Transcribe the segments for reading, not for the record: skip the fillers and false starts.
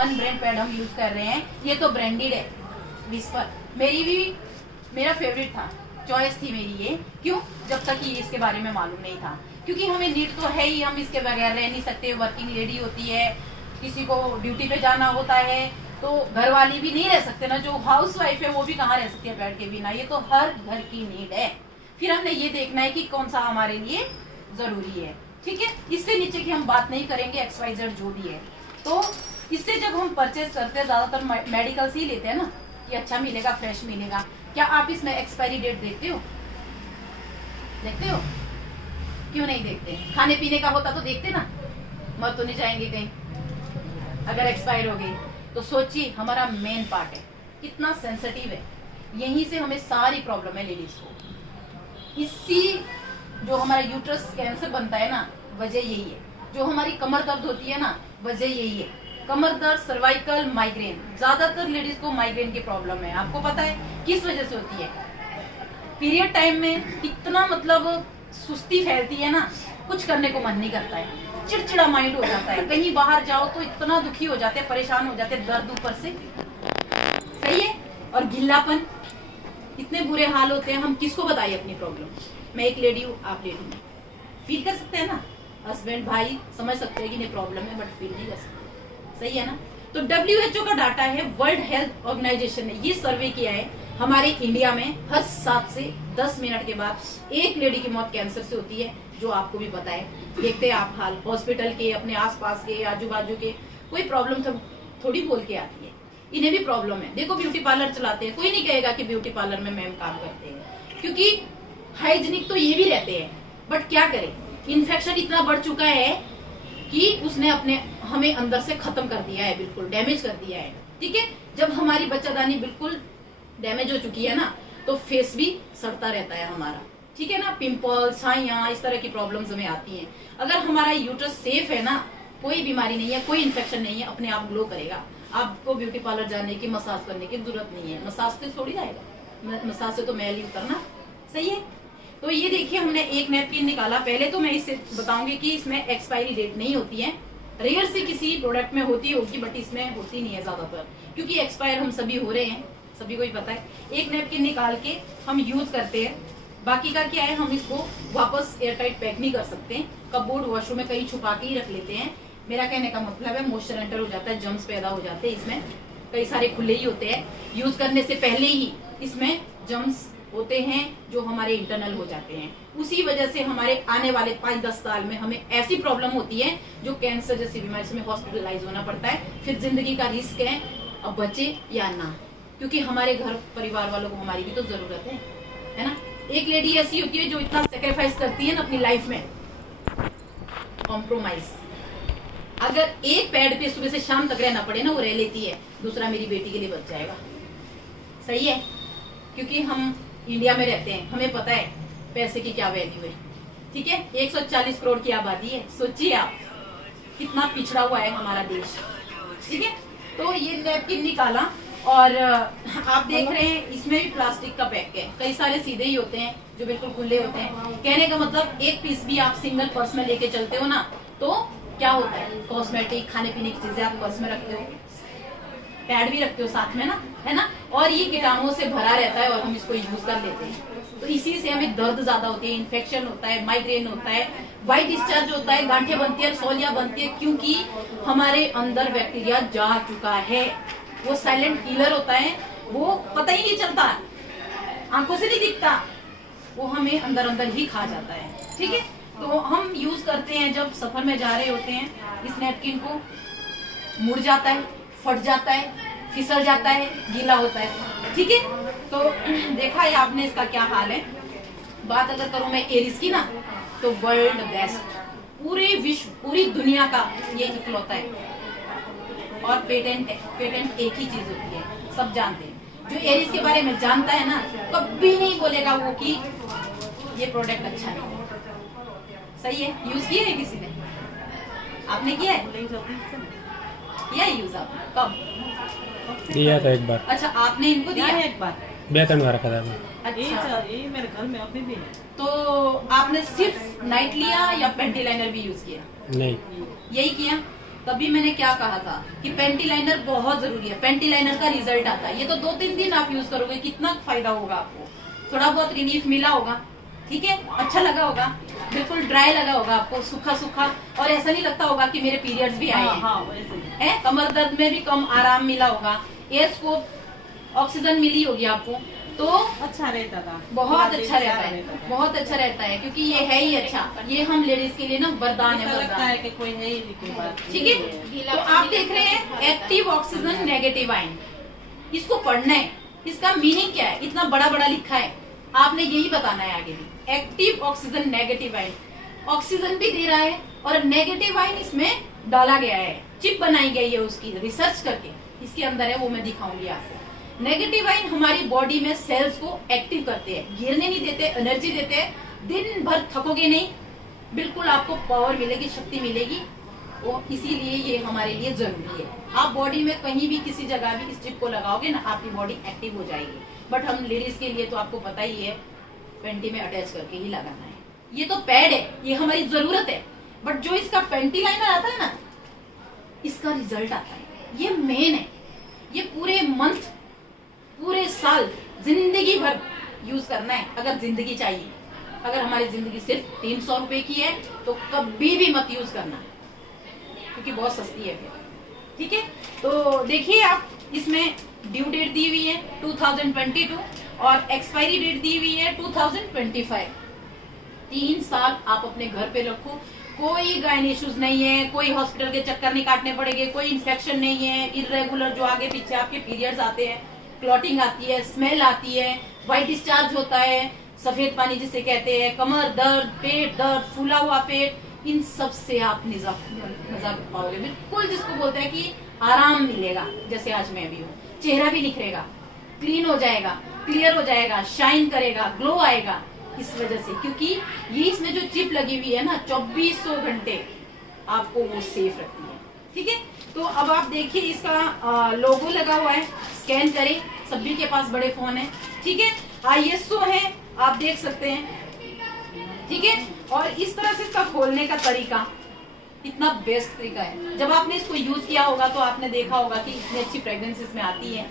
अनब्रांड pad हम use कर रहे हैं, ये तो ब्रांडेड है विस्पर। मेरा फेवरेट था, चॉइस थी मेरी ये। क्यों? जब तक ये इसके बारे में मालूम नहीं था, क्योंकि हमें नीड तो है ही, हम इसके बगैर रह नहीं सकते। वर्किंग लेडी होती है, किसी को ड्यूटी पे जाना होता है, तो घर वाली भी नहीं रह सकते ना, जो हाउस वाइफ है वो भी कहाँ रह सकती है पैड के बिना। ये तो हर घर की नीड है। फिर हमने ये देखना है कि कौन सा हमारे लिए जरूरी है, ठीक है। इससे नीचे की हम बात नहीं करेंगे, XYZ जो भी है। तो इससे जब हम परचेज करते हैं, ज्यादातर मेडिकल से ही लेते हैं ना, कि अच्छा मिलेगा, फ्रेश मिलेगा। क्या आप इसमें एक्सपायरी डेट देखते हो? देखते हो? क्यों नहीं देखते? खाने पीने का होता तो देखते ना, मर तो नहीं जाएंगे कहीं अगर एक्सपायर हो गई। तो सोचिए, हमारा मेन पार्ट है, कितना सेंसिटिव है। यहीं से हमें सारी प्रॉब्लम है लेडीज को। इसी जो हमारा यूट्रस कैंसर बनता है ना, वजह यही है। जो हमारी कमर दर्द होती है ना, वजह यही है। कमर दर्द, सर्वाइकल, माइग्रेन, ज्यादातर लेडीज को माइग्रेन की प्रॉब्लम है। आपको पता है किस वजह से होती है? पीरियड टाइम में इतना मतलब सुस्ती फैलती है ना, कुछ करने को मन नहीं करता है, चिड़चिड़ा माइंड हो जाता है। कहीं बाहर जाओ तो इतना दुखी हो जाते हैं, परेशान हो जाते हैं, दर्द ऊपर से, सही है। और गिल्लापन, इतने बुरे हाल होते हैं। हम किसको बताइए अपनी प्रॉब्लम? मैं एक लेडी हूँ, आप लेडी हूँ, फील कर सकते हैं ना। हस्बैंड भाई समझ सकते हैं कि नहीं प्रॉब्लम है, बट फील नहीं कर सकते, सही है ना। तो WHO का डाटा है, वर्ल्ड हेल्थ ऑर्गेनाइजेशन ने ये सर्वे किया है, हमारे इंडिया में हर 7 से 10 मिनट के बाद एक लेडी की मौत कैंसर से होती है, जो आपको भी पता है। देखते हैं आप हाल हॉस्पिटल के, अपने आसपास के, आजू बाजू के, कोई प्रॉब्लम तो थोड़ी बोल के आती है, इन्हें भी प्रॉब्लम है। देखो ब्यूटी पार्लर चलाते हैं, कोई नहीं कहेगा कि ब्यूटी पार्लर में मैम काम करते हैं, क्योंकि हाइजीनिक तो ये भी रहते हैं, बट क्या करें, इन्फेक्शन इतना बढ़ चुका है कि उसने अपने हमें अंदर से खत्म कर दिया है, बिल्कुल डैमेज कर दिया है, ठीक है। जब हमारी बच्चादानी बिल्कुल डैमेज हो चुकी है ना, तो फेस भी सड़ता रहता है हमारा, ठीक है ना। पिंपल्स, छाइयां, इस तरह की प्रॉब्लम्स हमें आती हैं। अगर हमारा यूट्रस सेफ है ना, कोई बीमारी नहीं है, कोई इन्फेक्शन नहीं है, अपने आप ग्लो करेगा। आपको ब्यूटी पार्लर जाने की, मसाज करने की जरूरत नहीं है। मसाज से थोड़ी जाएगा, मसाज से तो मैल ही उतरना, सही है। तो ये देखिए, हमने एक नैपकिन निकाला। पहले तो मैं इससे बताऊंगी कि इसमें एक्सपायरी डेट नहीं होती है, रेयर से किसी प्रोडक्ट में होती होगी, बट इसमें होती नहीं है ज्यादातर, क्योंकि एक्सपायर हम सभी हो रहे हैं, सभी को ही पता है। एक नैपकिन निकाल के हम यूज करते हैं। बाकी का क्या है, हम इसको वापस एयरटाइट पैक नहीं कर सकते, कपबोर्ड, वॉशरूम में कहीं छुपा के ही रख लेते हैं। मेरा कहने का मतलब है, मॉइस्चर एंटर हो जाता है, जर्म्स पैदा हो जाते हैं, इसमें कई सारे खुले ही होते हैं। यूज करने से पहले ही इसमें जर्म्स होते हैं जो हमारे इंटरनल हो जाते हैं। उसी वजह से हमारे आने वाले 5-10 साल में हमें ऐसी प्रॉब्लम होती है, जो कैंसर जैसी बीमारी से हमें हॉस्पिटलाइज होना पड़ता है। फिर जिंदगी का रिस्क है, अब बचे या ना, क्योंकि हमारे घर परिवार वालों को हमारी भी तो जरूरत है ना। एक लेडी ऐसी होती है जो इतना सेक्रीफाइस करती है ना अपनी लाइफ में, कॉम्प्रोमाइज। अगर एक पैड पे सुबह से शाम तक रहना पड़े ना, वो रह लेती है, दूसरा मेरी बेटी के लिए बच जाएगा, सही है। क्योंकि हम इंडिया में रहते हैं, हमें पता है पैसे की क्या वैल्यू है, ठीक है। 140 करोड़ की आबादी है, सोचिए आप कितना पिछड़ा हुआ है हमारा देश, ठीक है। तो ये नैपकिन निकाला, और आप देख रहे हैं इसमें भी प्लास्टिक का पैक है। कई सारे सीधे ही होते हैं जो बिल्कुल खुले होते हैं। कहने का मतलब, एक पीस भी आप सिंगल पर्स में लेके चलते हो ना, तो क्या होता है, कॉस्मेटिक, खाने पीने की चीजें आप पर्स में रखते हो, पैड भी रखते हो साथ में ना, है ना। और ये कीटाणुओं से भरा रहता है और हम इसको यूज कर लेते हैं। तो इसी से हमें दर्द ज्यादा होती है, इन्फेक्शन होता है, माइग्रेन होता है, व्हाइट डिस्चार्ज होता है, गांठें बनती है, सोलियां बनती है, क्योंकि हमारे अंदर बैक्टीरिया जा चुका है। वो साइलेंट किलर होता है, वो पता ही नहीं चलता, आंखों से नहीं दिखता, वो हमें अंदर अंदर ही खा जाता है, ठीक है। तो हम यूज करते हैं जब सफर में जा रहे होते हैं, इस नैपकिन को, मुड़ जाता है, फट जाता है, फिसल जाता है, गीला होता है, ठीक है। तो देखा है आपने इसका क्या हाल है। बात अगर करूं मैं एरिस की ना, तो वर्ल्ड बेस्ट, पूरे विश्व, पूरी दुनिया का ये इकलौता है। और पेटेंट एक ही चीज होती है, सब जानते हैं। जो एरिस के बारे में जानता है ना, कभी नहीं बोलेगा वो कि ये प्रोडक्ट अच्छा नहीं है, सही है। यूज किया है किसी ने? आपने किया है? किया यूज आपने? कब दिया था? एक बार। अच्छा, आपने इनको दिया है? एक बार, 2-3 बार रखा था। अच्छा, ये मेरे घर में अपने भी है। तो आपने सिर्फ नाइट लिया या पेंटी लाइनर भी यूज किया? नहीं, यही किया। तभी मैंने क्या कहा था कि पेंटी लाइनर बहुत जरूरी है। पेंटी लाइनर का रिजल्ट आता है, ये तो 2-3 दिन आप यूज करोगे, कितना फायदा होगा आपको, थोड़ा बहुत रिलीफ मिला होगा, ठीक है, अच्छा लगा होगा, बिल्कुल ड्राई लगा होगा आपको, सूखा सूखा, और ऐसा नहीं लगता होगा कि मेरे पीरियड्स भी आए हैं, हाँ, वैसे ही। है, कमर दर्द में भी कम आराम मिला होगा, एयर स्कोप ऑक्सीजन मिली होगी आपको, तो अच्छा रहता था, बहुत अच्छा रहता है, था। बहुत अच्छा रहता है, क्योंकि ये है ही अच्छा, ये हम लेडीज के लिए ना वरदान है, ऐसा लगता वरदान, है कि कोई है ही नहीं कोई बात। ठीक है। तो आप देख रहे हैं एक्टिव ऑक्सीजन नेगेटिव आयन, इसको पढ़ना है, इसका मीनिंग क्या है, इतना बड़ा बड़ा लिखा है, आपने यही बताना है आगे भी। Active oxygen negative ion, oxygen भी दे रहा है और नेगेटिव आयन इसमें डाला गया है, चिप बनाई गई है उसकी, रिसर्च करके इसके अंदर है, वो मैं दिखाऊंगी आपको। नेगेटिव आयन हमारी बॉडी में सेल्स को एक्टिव करते हैं, गिरने नहीं देते, एनर्जी देते हैं, दिन भर थकोगे नहीं, बिल्कुल आपको पावर मिलेगी, शक्ति मिलेगी, वो इसीलिए ये हमारे लिए जरूरी है। आप बॉडी में कहीं भी किसी जगह भी इस चिप को लगाओगे ना, आपकी बॉडी एक्टिव हो जाएगी। बट हम लेडीज के लिए तो आपको पता ही है, पेंटी में अटैच करके ही लगाना है, ये तो पैड है, ये हमारी जरूरत है। बट जो इसका पेंटी लाइनर आता है ना, इसका रिजल्ट आता है, ये मेन है, ये पूरे मंथ, पूरे साल, जिंदगी भर यूज करना है, अगर जिंदगी चाहिए। अगर हमारी जिंदगी सिर्फ 300 रुपए की है तो कभी भी मत यूज करना, क्योंकि बहुत सस्ती है फिर, ठीक है। तो देखिए आप, इसमें ड्यू डेट दी हुई है 2022 और एक्सपायरी डेट दी हुई है 2025। 3 साल आप अपने घर पे रखो, कोई गाइन इश्यूज नहीं है, कोई हॉस्पिटल के चक्कर नहीं काटने पड़ेंगे, कोई इन्फेक्शन नहीं है, इरेगुलर जो आगे पीछे आपके पीरियड्स आते हैं, क्लॉटिंग आती है, स्मेल आती है, व्हाइट डिस्चार्ज होता है, सफेद पानी जिसे कहते हैं, कमर दर्द, पेट दर्द, फूला हुआ पेट, इन सब से आप निजात पाओगे, बिल्कुल जिसको बोलते हैं कि आराम मिलेगा, जैसे आज मैं भी हूँ, चेहरा भी निखरेगा, क्लीन हो जाएगा, क्लियर हो जाएगा, शाइन करेगा, ग्लो आएगा, इस वजह से, क्योंकि ये इसमें जो चिप लगी हुई है ना, 2400 घंटे आपको वो सेफ रखती है, ठीक है। तो अब आप देखिए, इसका लोगो लगा हुआ है, स्कैन करें, सभी के पास बड़े फोन है, ठीक है, ISO है, आप देख सकते हैं, ठीक है। और इस तरह से इसका खोलने का तरीका इतना बेस्ट तरीका है, जब आपने इसको यूज किया होगा तो आपने देखा होगा कि इतनी अच्छी फ्रेग्रेंस इसमें आती है,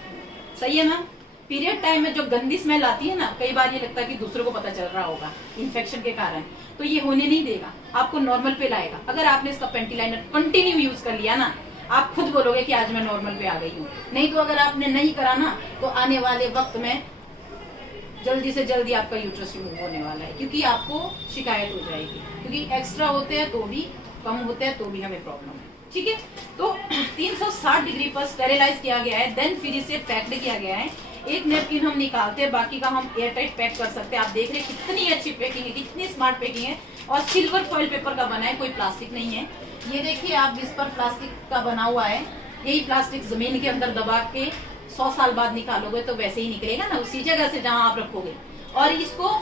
सही है ना। पीरियड टाइम में जो गंदी स्मेल आती है ना, कई बार ये लगता है कि दूसरों को पता चल रहा होगा इन्फेक्शन के कारण, तो ये होने नहीं देगा, आपको नॉर्मल पे लाएगा। अगर आपने इसका पेंटी लाइनर कंटिन्यू यूज कर लिया ना, आप खुद बोलोगे कि आज मैं नॉर्मल पे आ गई हूँ। नहीं तो अगर आपने नहीं करा ना, तो आने वाले वक्त में जल्दी से जल्दी आपका यूट्रस रिमूव होने वाला है, क्योंकि आपको शिकायत हो जाएगी, क्योंकि एक्स्ट्रा होते हैं तो भी, कम होते हैं तो भी हमें प्रॉब्लम है, ठीक है। तो 360 डिग्री पर स्टेरिलाइज किया गया है, देन फिर इसे पैक्ड किया गया है। एक नैपकिन हम निकालते हैं, बाकी का हम एयर टाइट पैक कर सकते हैं। आप देख रहे हैं कितनी अच्छी पैकिंग है, कितनी स्मार्ट पैकिंग है, और सिल्वर फॉइल पेपर का बना है, कोई प्लास्टिक नहीं है। ये देखिए आप, जिस पर प्लास्टिक का बना हुआ है, यही प्लास्टिक जमीन के अंदर दबा के 100 साल बाद निकालोगे तो वैसे ही निकलेगा ना, उसी जगह से जहां आप रखोगे। और इसको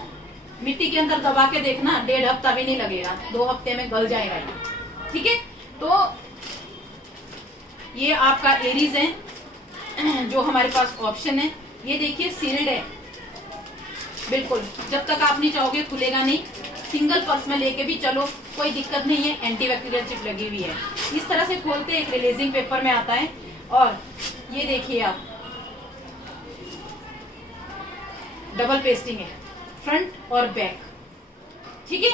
मिट्टी के अंदर दबा के देखना, 1.5 हफ्ता भी नहीं लगेगा, 2 हफ्ते में गल जाएगा ये, ठीक है। तो ये आपका एरीज है, जो हमारे पास ऑप्शन है। ये देखिए सील्ड है, बिल्कुल, जब तक आप नहीं चाहोगे खुलेगा नहीं। सिंगल पर्स में लेके भी चलो, कोई दिक्कत नहीं है, एंटीबैक्टीरियल चिप लगी हुई है। इस तरह से खोलते एक रिलीजिंग पेपर में आता है। और ये देखिए आप, डबल पेस्टिंग है, फ्रंट और बैक, ठीक है।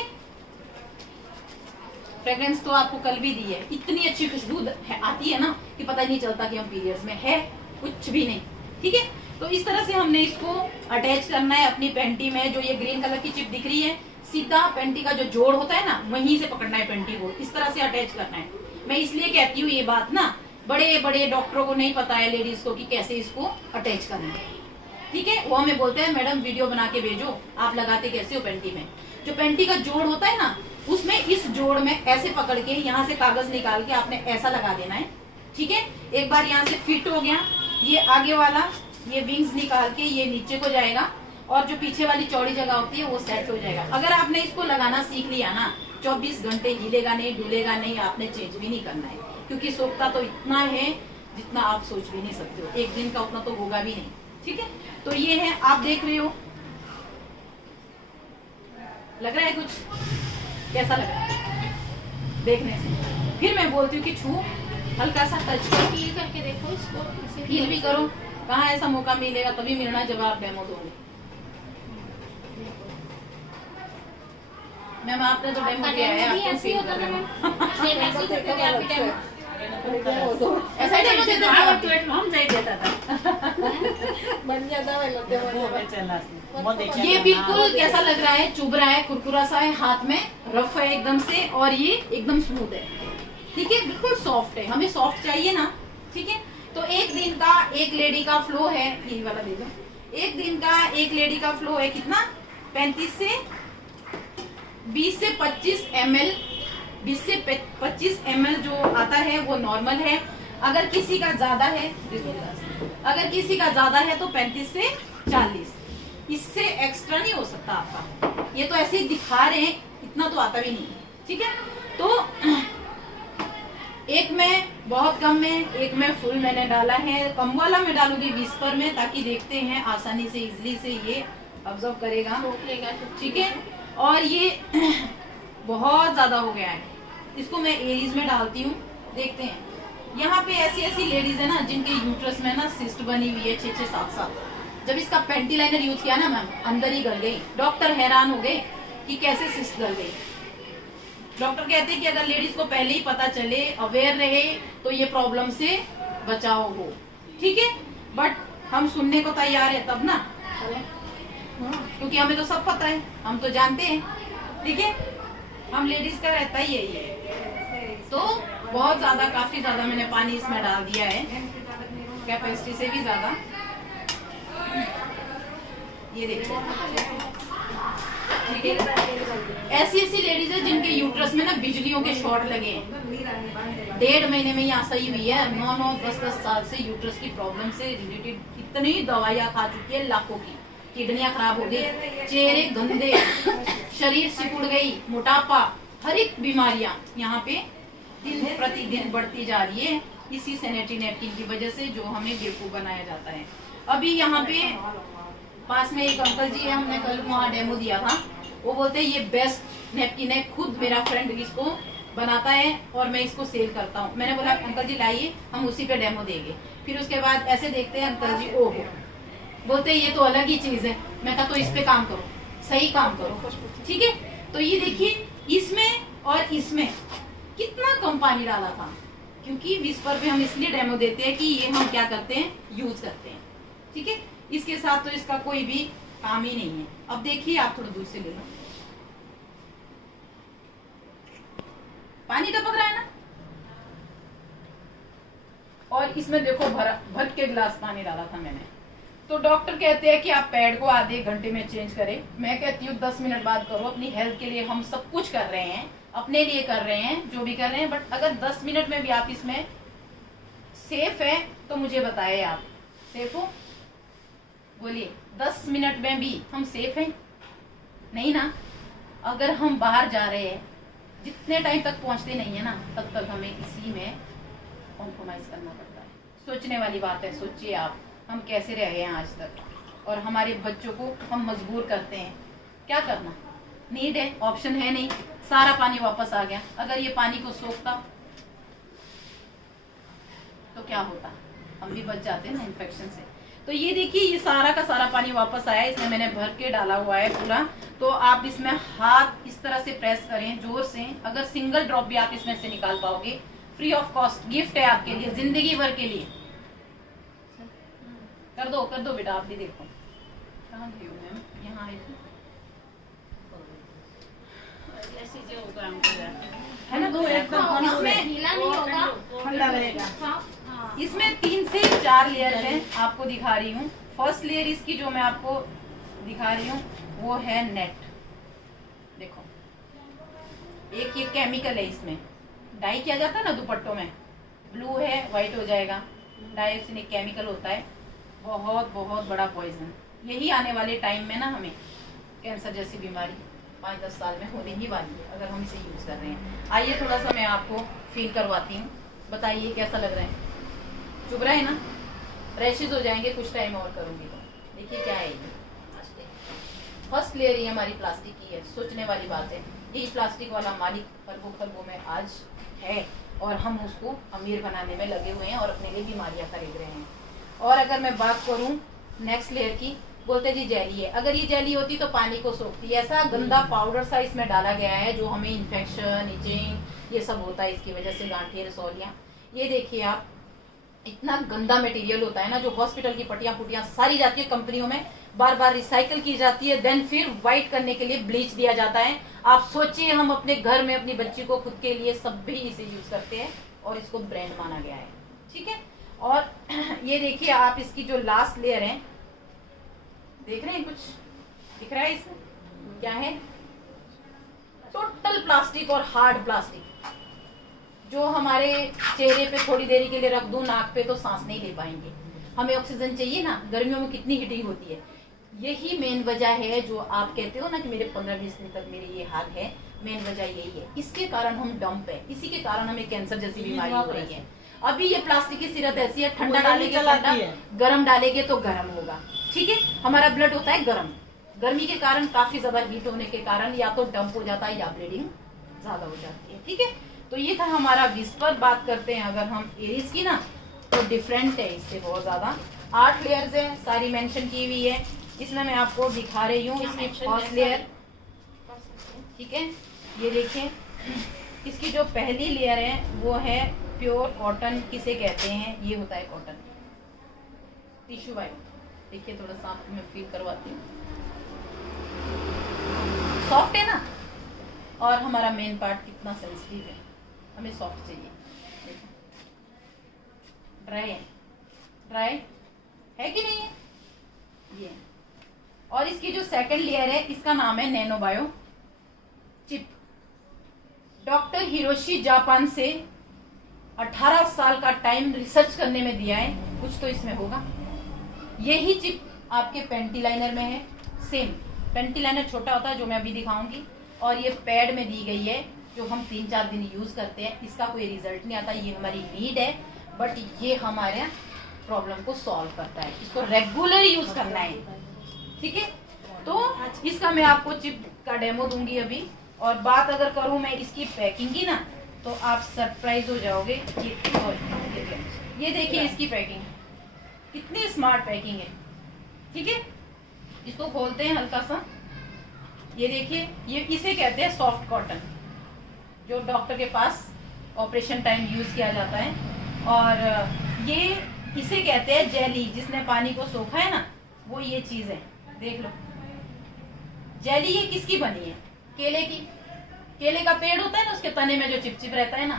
फ्रेग्रेंस तो आपको कल भी दी है, इतनी अच्छी खुशबू आती है ना कि पता ही नहीं चलता कि हम पीरियड्स में है, कुछ भी नहीं, ठीक है। तो इस तरह से हमने इसको अटैच करना है अपनी पेंटी में। जो ये ग्रीन कलर की चिप दिख रही है, सीधा पेंटी का जो जोड़ होता है ना, वहीं से पकड़ना है पेंटी को, इस तरह से अटैच करना है। मैं इसलिए कहती हूँ ये बात ना, बड़े बड़े डॉक्टरों को नहीं पता है, लेडीज को, कि कैसे इसको अटैच करना है, ठीक है। वो हमें बोलते हैं मैडम वीडियो बना के भेजो, आप लगाते कैसे हो पेंटी में। जो पेंटी का जोड़ होता है ना, उसमें इस जोड़ में ऐसे पकड़ के यहाँ से कागज निकाल के आपने ऐसा लगा देना है, ठीक है। एक बार यहाँ से फिट हो गया, ये आगे वाला, ये विंग्स निकाल के ये नीचे को जाएगा, और जो पीछे वाली चौड़ी जगह होती है वो सेट हो जाएगा। अगर आपने इसको लगाना सीख लिया ना, 24 घंटे हिलेगा नहीं, डुलेगा नहीं, आपने चेंज भी नहीं करना है, क्योंकि सोखता तो इतना है जितना आप सोच भी नहीं सकते हो, एक दिन का उतना तो होगा भी नहीं, ठीक है। तो ये है, आप देख रहे हो, लग रहा है कुछ कैसा लग रहा है देखने से। फिर मैं बोलती हूँ कि छू हल्का सा टच करो, फील करके देखो इसको, इसे फील भी करो। कहाँ ऐसा मौका मिलेगा, तभी मिलना जब आप डेमो दोगे। मैम आपने जो डेमो दिया है भी आपको ऐसे ही feel होता कर था रहे मैम, हो। सेम ऐसे ही करते थे आपके टाइम। ऐसा ही डेमो देते थे आवर आप? ट्वेट हम जाई देता था बन जाता है लगते वो बेचैला से वो देखिए ये बिल्कुल कैसा लग रहा है, चुभ रहा है, कुरकुरा सा है, हाथ में रफ है एकदम से, और ये एकदम स्मूथ है। ठीक है, बिल्कुल सॉफ्ट है, हमें सॉफ्ट चाहिए ना। ठीक है, तो एक दिन का एक लेडी का फ्लो है, यही वाला दे दो। एक दिन का एक लेडी का फ्लो है कितना, 20 से 25 ml। 20 से 25 ml जो आता है वो नॉर्मल है। अगर किसी का ज्यादा है, अगर किसी का ज्यादा है तो 35 से 40, इससे एक्स्ट्रा नहीं हो सकता आपका। ये तो ऐसे ही दिखा रहे हैं, इतना तो आता भी नहीं। ठीक है, तो एक में बहुत कम में, एक में फुल मैंने डाला है। कम वाला मैं डालूंगी विस्पर में, ताकि देखते हैं आसानी से, इजली से ये ऑब्जर्व करेगा। रोक लेगा तो ठीक है, और ये बहुत ज्यादा हो गया है, इसको मैं एरीज में डालती हूँ। देखते हैं, यहाँ पे ऐसी ऐसी लेडीज है ना जिनके यूट्रस में ना सिस्ट बनी हुई है 6-7 जब इसका पेंटी लाइनर यूज किया ना मैम, अंदर ही गल गई। डॉक्टर हैरान हो गए कि कैसे सिस्ट गल गई। डॉक्टर कहते हैं कि अगर लेडीज को पहले ही पता चले, अवेयर रहे, तो ये प्रॉब्लम से बचाव हो। ठीक है, बट हम सुनने को तैयार है तब ना, क्योंकि हमें तो सब पता है, हम तो जानते हैं। ठीक है, हम लेडीज का रहता ही है ये। तो बहुत ज्यादा, काफी ज्यादा मैंने पानी इसमें डाल दिया है, कैपेसिटी से भी ज्यादा। ये देखिए, ठीक है, ऐसी ऐसी लेडीज है जिनके यूट्रस में ना बिजलियों के शॉर्ट लगे हैं। 1.5 महीने में यहाँ सही हुई है। 9-10 साल से यूट्रस की प्रॉब्लम से रिलेटेड इतनी दवाइयाँ खा चुकी है, लाखों की। किडनियां खराब हो गई, चेहरे गंदे, शरीर सिकुड़ गई, मोटापा, हर एक बीमारियां यहाँ पे दिन प्रतिदिन बढ़ती जा रही है, इसी सैनिटरी नैपकिन की वजह से, जो हमें बेवकूफ बनाया जाता है। अभी यहाँ पे पास में एक अंकल जी है, हमने कल वहाँ डेमो दिया था। वो बोलते हैं ये बेस्ट नैपकिन है, खुद मेरा फ्रेंड इसको बनाता है और मैं इसको सेल करता हूँ। मैंने बोला अंकल जी लाइए, हम उसी पे डेमो देंगे। फिर उसके बाद ऐसे देखते हैं अंकल जी, ओहो, बोलते हैं ये तो अलग ही चीज है। मैं कहा तो इस पे काम करो, सही काम करो। ठीक है, तो ये देखिए, इसमें और इसमें कितना कम पानी डाला था, क्योंकि विस्पर पे हम इसलिए डेमो देते हैं कि ये हम क्या करते हैं, यूज करते हैं। ठीक है, इसके साथ तो इसका कोई भी काम ही नहीं है। अब देखिए, आप थोड़ा दूर से ले लो, पानी टपक रहा है ना, और इसमें देखो भर के गिलास पानी डाला था मैंने। तो डॉक्टर कहते हैं कि आप पैड को आधे घंटे में चेंज करें। मैं कहती हूँ 10 मिनट बाद करो। अपनी हेल्थ के लिए हम सब कुछ कर रहे हैं, अपने लिए कर रहे हैं, जो भी कर रहे हैं, बट अगर 10 मिनट में भी आप इसमें सेफ है तो मुझे बताए, आप सेफ हो? बोलिए, 10 मिनट में भी हम सेफ हैं? नहीं ना। अगर हम बाहर जा रहे हैं, जितने टाइम तक पहुंचते नहीं है ना, तब तक हमें इसी में कॉम्प्रोमाइज करना पड़ता है। सोचने वाली बात है, सोचिए आप, हम कैसे रह गए हैं आज तक, और हमारे बच्चों को हम मजबूर करते हैं। क्या करना, नीड है, ऑप्शन है नहीं, सारा पानी वापस आ गया। अगर ये पानी को सोखता तो क्या होता, हम भी बच जाते हैं ना इन्फेक्शन से। तो ये देखिए, ये सारा का सारा पानी वापस आया, इसमें मैंने भर के डाला हुआ है पूरा। तो आप इसमें हाथ इस तरह से प्रेस करें जोर से, अगर सिंगल ड्रॉप भी आप इसमें से निकाल पाओगे, फ्री ऑफ कॉस्ट गिफ्ट है आपके लिए, जिंदगी भर के लिए। कर दो बेटा, आप भी देखो। कहाँ गई हो मैम? यहाँ आई थी। ऐसी जो काम कर रहा है ना, दो एकदम। हाँ, इसमें ढीला नहीं होगा, ठंडा रहेगा। हाँ, इसमें 3 से 4 लेयर है, आपको दिखा रही हूँ। फर्स्ट लेयर इसकी जो मैं आपको दिखा रही हूँ वो है नेट। देखो, एक ये केमिकल है, इसमें डाई किया जाता है ना दुपट्टों में, ब्लू है व्हाइट हो जाएगा। डाइऑक्सिनिक केमिकल होता है, बहुत बहुत बड़ा पॉइजन। यही आने वाले टाइम में ना हमें कैंसर जैसी बीमारी 5-10 साल में होने ही वाली है, अगर हम इसे यूज कर रहे हैं। आइए थोड़ा सा मैं आपको फील करवाती हूँ, बताइए कैसा लग रहा है। चुभ रहा है ना, रैशेज हो जाएंगे कुछ टाइम और करूंगी तो। देखिए क्या है ये, फर्स्ट लेयर ये हमारी प्लास्टिक की है। सोचने वाली बात है, यही प्लास्टिक वाला मालिक खरबों में आज है, और हम उसको अमीर बनाने में लगे हुए हैं और अपने लिए बीमारियां खरीद रहे हैं। और अगर मैं बात करूं नेक्स्ट लेयर की, बोलते जी जेली है, अगर ये जेली होती तो पानी को सोखती। ऐसा गंदा पाउडर सा इसमें डाला गया है जो हमें इन्फेक्शन, इचिंग ये सब होता है, इसकी वजह से गांठें, रसौलियां। ये देखिए आप, इतना गंदा मटेरियल होता है ना, जो हॉस्पिटल की पट्टियां पुटियां सारी जाती है कंपनियों में, बार बार रिसाइकल की जाती है, देन फिर व्हाइट करने के लिए ब्लीच दिया जाता है। आप सोचिए, हम अपने घर में अपनी बच्ची को, खुद के लिए, सब भी इसे यूज करते हैं और इसको ब्रांड माना गया है, ठीक है। और ये देखिए आप, इसकी जो लास्ट लेयर है, देख रहे हैं, कुछ दिख रहा है इसमें क्या है? टोटल प्लास्टिक और हार्ड प्लास्टिक, जो हमारे चेहरे पे थोड़ी देरी के लिए रख दूं, नाक पे, तो सांस नहीं ले पाएंगे। हमें ऑक्सीजन चाहिए ना, गर्मियों में कितनी हीटिंग होती है। यही मेन वजह है जो आप कहते हो ना कि मेरे 15-20 दिन तक मेरे ये हाल है, मेन वजह यही है। इसके कारण हम डंप है, इसी के कारण हमें कैंसर जैसी बीमारी हो रही है। अभी ये प्लास्टिक की सिरत ऐसी है, ठंडा डालेंगे ठंडा, गर्म डालेंगे तो गर्म होगा, ठीक है। हमारा ब्लड होता है गर्म, गर्मी के कारण, काफी ज्यादा हीट होने के कारण या तो डंप हो जाता है या ब्लीडिंग ज्यादा हो जाती है, ठीक है। तो ये था हमारा विस्पर। बात करते हैं अगर हम एरीज की ना, तो डिफरेंट है इससे बहुत ज्यादा। 8 लेयर्स है, सारी मेंशन की हुई है। इसमें मैं आपको दिखा रही हूँ इसकी फर्स्ट लेयर, ठीक है। ये देखिए, इसकी जो पहली लेयर है वो है प्योर कॉटन, किसे कहते हैं, ये होता है कॉटन टिश्यू वाइप। देखिए थोड़ा सा आपको मैं फील करवाती हूँ, सॉफ्ट है ना। और हमारा मेन पार्ट कितना सेंसिटिव है, हमें सॉफ्ट चाहिए। देखो ड्राई है, ड्राई है कि नहीं है ये। और इसकी जो सेकंड लेयर है, इसका नाम है nano bio chip. Doctor Hiroshi Japan से 18 साल का टाइम रिसर्च करने में दिया है, कुछ तो इसमें होगा। यही चिप आपके पेंटी लाइनर में है, सेम। पेंटी लाइनर छोटा होता है जो मैं अभी दिखाऊंगी, और ये पैड में दी गई है जो हम 3-4 दिन यूज करते हैं। इसका कोई रिजल्ट नहीं आता, ये हमारी नीड है, बट ये हमारे प्रॉब्लम को सॉल्व करता है। इसको रेगुलर यूज करना है, ठीक है। तो इसका मैं आपको चिप का डेमो दूंगी अभी। और बात अगर करूं मैं इसकी पैकिंग की ना, तो आप सरप्राइज हो जाओगे। ये देखिए इसकी पैकिंग, कितनी स्मार्ट पैकिंग है, ठीक है। इसको खोलते हैं हल्का सा, ये देखिए, ये इसे कहते हैं सॉफ्ट कॉटन, जो डॉक्टर के पास ऑपरेशन टाइम यूज किया जाता है। और ये इसे कहते हैं जेली, जिसने पानी को सोखा है ना, वो ये चीज है, देख लो। जेली ये किसकी बनी है? केले की। केले का पेड़ होता है ना, उसके तने में जो चिपचिप रहता है ना,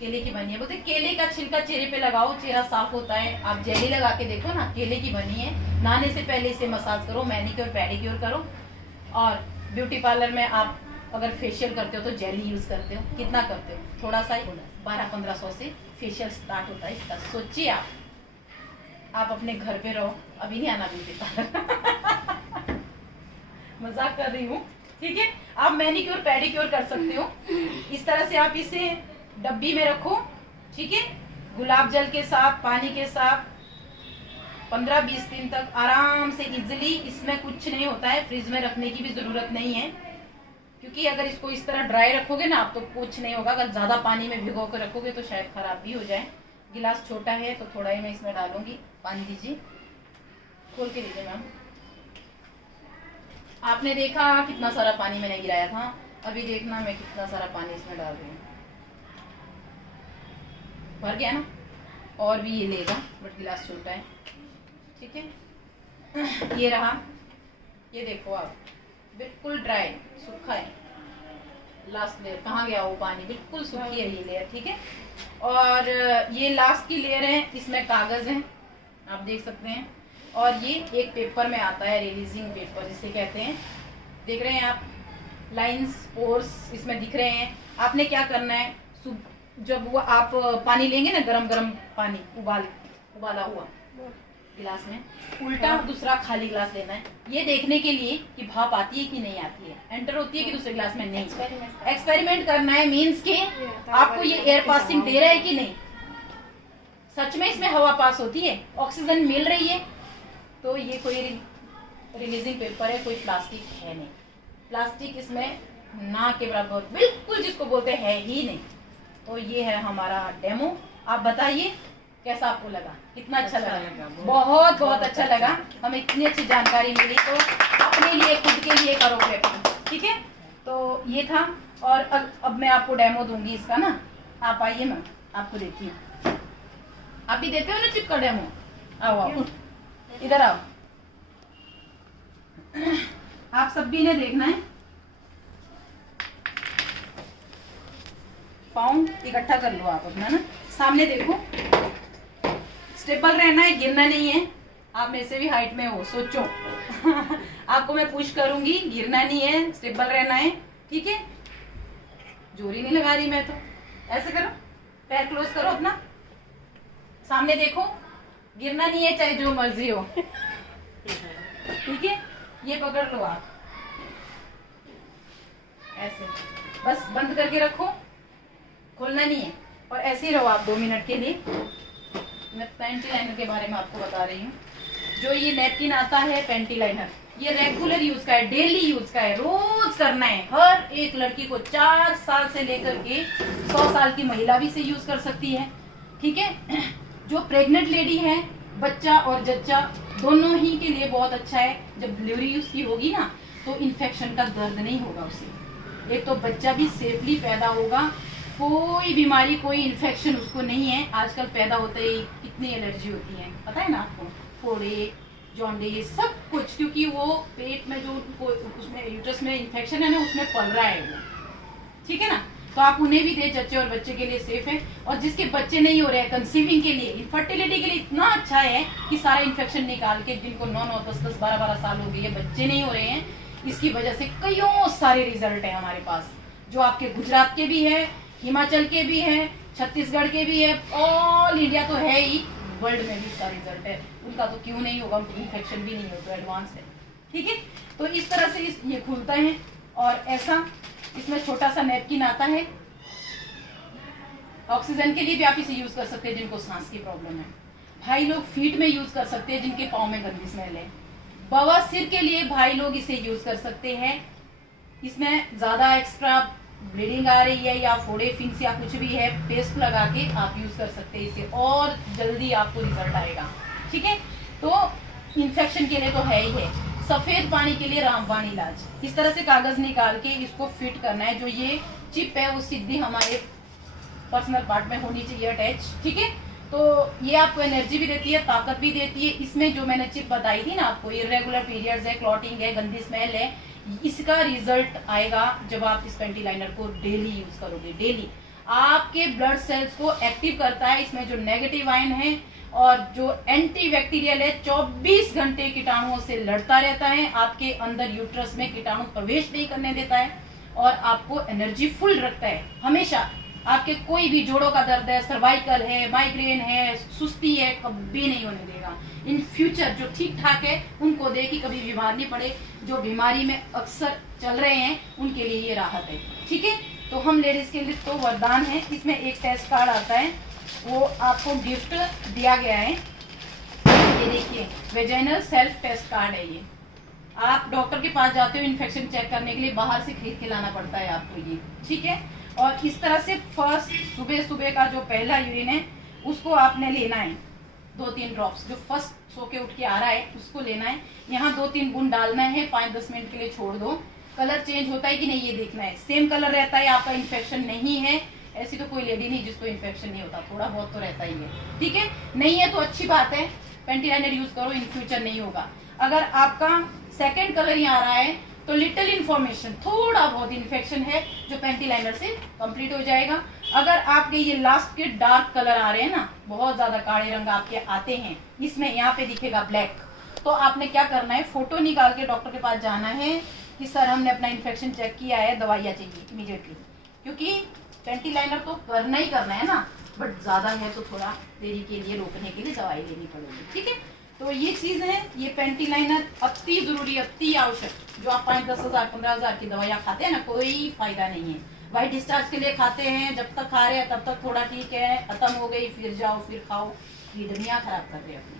केले की बनी है। बोलते केले का छिलका चेहरे पे लगाओ, चेहरा साफ होता है। आप जेली लगा के देखो ना, केले की बनी है। नहाने से पहले इसे मसाज करो, मैनिक्योर पैडिक्योर करो। और ब्यूटी पार्लर में आप अगर फेशियल करते हो तो जेली यूज करते हो। कितना करते हो? थोड़ा सा ही, 1200-1500 से फेशियल स्टार्ट होता है इसका। सोचिए आप अपने घर पे रहो, अभी नहीं आना ब्यूटी पार्लर मजाक कर रही हूँ, ठीक है। आप मैनिक्योर पैडिक्योर कर सकते हो। इस तरह से आप इसे डब्बी में रखो, ठीक है, गुलाब जल के साथ, पानी के साथ, 15-20 दिन तक आराम से इजिली। इसमें कुछ नहीं होता है, फ्रिज में रखने की भी जरूरत नहीं है, क्योंकि अगर इसको इस तरह ड्राई रखोगे ना आप, तो कुछ नहीं होगा। अगर ज्यादा पानी में भिगो कर रखोगे तो शायद खराब भी हो जाए। गिलास छोटा है तो थोड़ा ही मैं इसमें डालूंगी। पानी दीजिए, खोल के दीजिए मैम। आपने देखा कितना सारा पानी मैंने गिराया था, अभी देखना मैं कितना सारा पानी इसमें डाल रही हूँ। भर गया ना? और भी ये लेगा, बट गिलास छोटा है, ठीक है। ये रहा, ये देखो आप, बिल्कुल ड्राई, सूखा है। लास्ट लेयर कहाँ गया वो पानी? बिल्कुल सूखी है ये लेयर, ठीक है। और ये लास्ट की लेयर है, इसमें कागज है, आप देख सकते हैं। और ये एक पेपर में आता है, रिलीजिंग पेपर जिसे कहते हैं। देख रहे हैं आप, लाइंस, पोर्स इसमें दिख रहे हैं। आपने क्या करना है, जब वो आप पानी लेंगे ना, गरम गरम पानी, उबाला हुआ गिलास में, उल्टा दूसरा खाली गिलास लेना है, ये देखने के लिए कि भाप आती है कि नहीं आती है, एंटर होती है कि दूसरे गिलास में नहीं। एक्सपेरिमेंट करना है, मीन्स के आपको ये एयर पासिंग दे रहा है कि नहीं, सच में इसमें हवा पास होती है, ऑक्सीजन मिल रही है। तो ये कोई रिलीजिंग पेपर है, कोई प्लास्टिक है नहीं। प्लास्टिक इसमें ना के बराबर, बिल्कुल जिसको बोलते हैं ही नहीं। तो ये है हमारा डेमो। आप बताइए कैसा आपको लगा, कितना अच्छा अच्छा लगा? लगा, बहुत बहुत अच्छा लगा। हमें इतनी अच्छी जानकारी मिली, तो अपने लिए खुद के लिए करोगे, ठीक है? तो ये था। और अब मैं आपको डेमो दूंगी इसका ना। आप आइए, मैं आपको देती हूँ। आप भी देते हो ना चिप का डेमो? आओ आओ, इधर आओ। आप सब भी ने देखना है। पाँव इकट्ठा कर लो आप अपना ना, सामने देखो। स्टेबल रहना है, गिरना नहीं है। आप मेरे से भी हाइट में हो, सोचो। आपको मैं पुश करूंगी, गिरना नहीं है, स्टेबल रहना है, ठीक है? जोरी नहीं लगा रही मैं तो। ऐसे करो, पैर क्लोज करो अपना, सामने देखो। गिरना नहीं है चाहे जो मर्जी हो, ठीक है? ये पकड़ लो आप, ऐसे बस बंद करके रखो, खोलना नहीं है। और ऐसे ही रहो आप 2 मिनट के लिए। मैं पैंटी लाइनर के बारे में आपको बता रही हूँ। जो ये नैपकिन आता है पैंटी लाइनर, ये रेगुलर यूज का है, डेली यूज का है, रोज करना है। हर एक लड़की को 4 साल से लेकर के 100 साल की महिला भी इसे यूज कर सकती है, ठीक है? जो प्रेग्नेंट लेडी है, बच्चा और जच्चा दोनों ही के लिए बहुत अच्छा है। जब डिलीवरी उसकी होगी ना, तो इन्फेक्शन का दर्द नहीं होगा उसे। एक तो बच्चा भी सेफली पैदा होगा, कोई बीमारी कोई इन्फेक्शन उसको नहीं है। आजकल पैदा होते ही कितनी एलर्जी होती है, पता है ना आपको? फोड़े, जॉन्डिस, सब कुछ, क्योंकि वो पेट में जो उसमें यूट्रस में इन्फेक्शन है ना, उसमें पल रहा है वो, ठीक है ना? तो आप उन्हें भी दे, जच्चे और बच्चे के लिए सेफ है। और जिसके बच्चे नहीं हो रहे हैं, कंसीविंग के लिए, इनफर्टिलिटी के लिए इतना अच्छा है कि सारा इन्फेक्शन निकाल के, जिनको 9-9, 10-10, 12-12 साल हो गई है, बच्चे नहीं हो रहे हैं, इसकी वजह से कईयों सारे रिजल्ट है हमारे पास, जो आपके गुजरात के भी है, हिमाचल के भी है, छत्तीसगढ़ के भी है, ऑल इंडिया तो है ही, वर्ल्ड में भी इसका रिजल्ट है। उनका तो क्यों नहीं होगा, उनको इन्फेक्शन भी नहीं हो, तो एडवांस है, ठीक है? तो इस तरह से ये खुलता है। और ऐसा इसमें छोटा सा नैपकिन आता है। ऑक्सीजन के लिए भी आप इसे यूज कर सकते हैं जिनको सांस की प्रॉब्लम है। भाई लोग फीट में यूज कर सकते हैं जिनके पाँव में गंदी स्मेल है। बवासीर के लिए भाई लोग इसे यूज कर सकते हैं। इसमें ज्यादा एक्स्ट्रा ब्लीडिंग आ रही है या फोड़े फिंक्स या कुछ भी है, पेस्ट लगा के आप यूज कर सकते हैं इसे, और जल्दी आपको रिजल्ट आएगा, ठीक है? तो इन्फेक्शन के लिए तो है ही है। सफेद पानी के लिए रामबाण इलाज। इस तरह से कागज निकाल के इसको फिट करना है। जो ये चिप है वो सीधी हमारे पर्सनल पार्ट में होनी चाहिए अटैच, ठीक है? तो ये आपको एनर्जी भी देती है, ताकत भी देती है। इसमें जो मैंने चिप बताई थी ना आपको, इर्रेगुलर पीरियड्स है, क्लॉटिंग है, गंदी स्मेल है, इसका रिजल्ट आएगा जब आप इस पैंटी लाइनर को डेली यूज करोगे। डेली आपके ब्लड सेल्स को एक्टिव करता है। इसमें जो नेगेटिव आयन है और जो एंटी बैक्टीरियल है, 24 घंटे कीटाणुओं से लड़ता रहता है। आपके अंदर यूट्रस में कीटाणु प्रवेश नहीं करने देता है और आपको एनर्जी फुल रखता है हमेशा। आपके कोई भी जोड़ों का दर्द है, सर्वाइकल है, माइग्रेन है, सुस्ती है, कभी नहीं होने देगा। इन फ्यूचर जो ठीक ठाक है उनको दे कि कभी बीमार नहीं पड़े। जो बीमारी में अक्सर चल रहे हैं उनके लिए ये राहत है, ठीक है? तो हम लेडीज के लिए तो वरदान है। इसमें एक टेस्ट कार्ड आता है, वो आपको गिफ्ट दिया गया है। ये देखिए, वेजाइनल सेल्फ टेस्ट कार्ड है ये। आप डॉक्टर के पास जाते हो इन्फेक्शन चेक करने के लिए, बाहर से खरीद के लाना पड़ता है आपको ये, ठीक है? और इस तरह से फर्स्ट सुबह सुबह का जो पहला यूरिन है उसको आपने लेना है, 2-3 ड्रॉप्स। जो फर्स्ट सो के उठ के आ रहा है उसको लेना है। यहाँ 2-3 बूंद डालना है, 5-10 मिनट के लिए छोड़ दो। कलर चेंज होता है कि नहीं ये देखना है। सेम कलर रहता है, आपका इन्फेक्शन नहीं है। ऐसी तो कोई लेडी नहीं जिसको इन्फेक्शन नहीं होता, थोड़ा बहुत तो रहता ही है, ठीक है? नहीं है तो अच्छी बात है, पैंटी लाइनर यूज करो, इन फ्यूचर नहीं होगा। अगर आपका सेकेंड कलर ही आ रहा है तो लिटिल इन्फॉर्मेशन, थोड़ा बहुत इन्फेक्शन है जो पैंटी लाइनर से कंप्लीट हो जाएगा। अगर आपके ये लास्ट के डार्क कलर आ रहे हैं ना, बहुत ज्यादा काले रंग आपके आते हैं, इसमें यहाँ पे दिखेगा ब्लैक, तो आपने क्या करना है, फोटो निकाल के डॉक्टर के पास जाना है कि सर हमने अपना इन्फेक्शन चेक किया है, दवाइयाँ चाहिए इमीडिएटली। क्योंकि पैंटी लाइनर तो करना ही करना है ना, बट ज्यादा है तो थोड़ा देरी के लिए रोकने के लिए दवाई लेनी पड़ेगी, ठीक है? तो ये चीज है, ये पैंटी लाइनर अति जरूरी, अति आवश्यक। जो आप 5-10 हज़ार 15 हज़ार की दवाइयाँ खाते हैं ना, कोई फायदा नहीं है। वाइट डिस्चार्ज के लिए खाते हैं, जब तक खा रहे हैं तब तक थोड़ा ठीक है, खत्म हो गई फिर जाओ फिर खाओ, किडनियाँ खराब कर रहे हैं अपनी,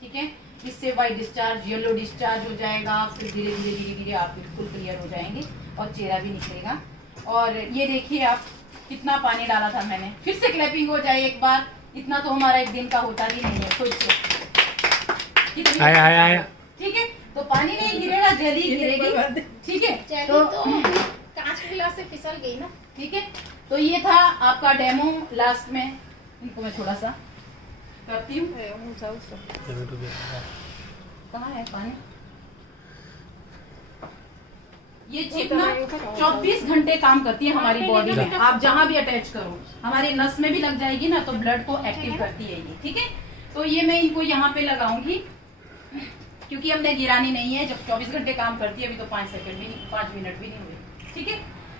ठीक है? इससे वाइट डिस्चार्ज, येलो डिस्चार्ज हो जाएगा, फिर धीरे धीरे धीरे धीरे आप बिल्कुल क्लियर हो जाएंगे और चेहरा भी निकलेगा। और ये देखिए आप कितना पानी डाला था मैंने। फिर से क्लैपिंग हो जाए एक बार, इतना तो हमारा एक दिन का होता भी नहीं है, सोचिए कितनी- आया आया आया। ठीक है, तो पानी नहीं गिरेगा, जली गिरेगी। ठीक है, चली तो तो कांच के गिलास से फिसल गई ना। ठीक है, तो ये था आपका डेमो। लास्ट में इनको मैं थोड़ा सा करती हूँ। कहाँ है पानी? ये चिप ना 24 घंटे काम करती है हमारी बॉडी में। आप जहां भी अटैच करो, हमारे नस में भी लग जाएगी ना, तो ब्लड को एक्टिव करती है ये। ठीक है, तो ये मैं इनको यहाँ पे लगाऊंगी, क्योंकि हमने गिरानी नहीं है। जब 24 घंटे काम करती है, अभी तो 5 सेकंड भी नहीं, 5 मिनट भी नहीं हुए। ठीक है,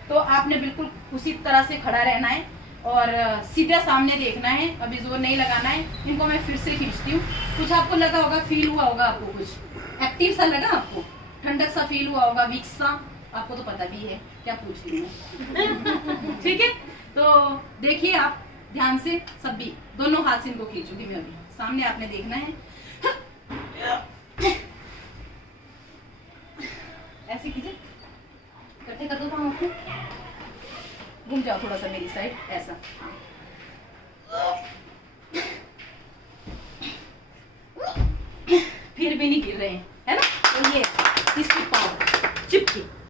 तो आपने बिल्कुल उसी तरह से खड़ा रहना है और सीधा सामने देखना है, अभी जोर नहीं लगाना है। इनको मैं फिर से खींचती हूँ। कुछ आपको लगा होगा, फील हुआ होगा आपको, कुछ एक्टिव सा लगा आपको, ठंडक सा फील हुआ होगा, वीक सा, आपको तो पता भी है क्या पूछ रही हूँ। ठीक है, तो देखिए आप ध्यान से, सभी दोनों हाथ से इनको खींचूंगी मैं। अभी सामने आपने देखना है, ऐसे कीजिए, इकट्ठे कर दो पाँव को, घूम जाओ थोड़ा सा मेरी साइड, ऐसा। फिर भी नहीं गिर रहे हैं, है ना? तो ये इसकी पावर चिपकी।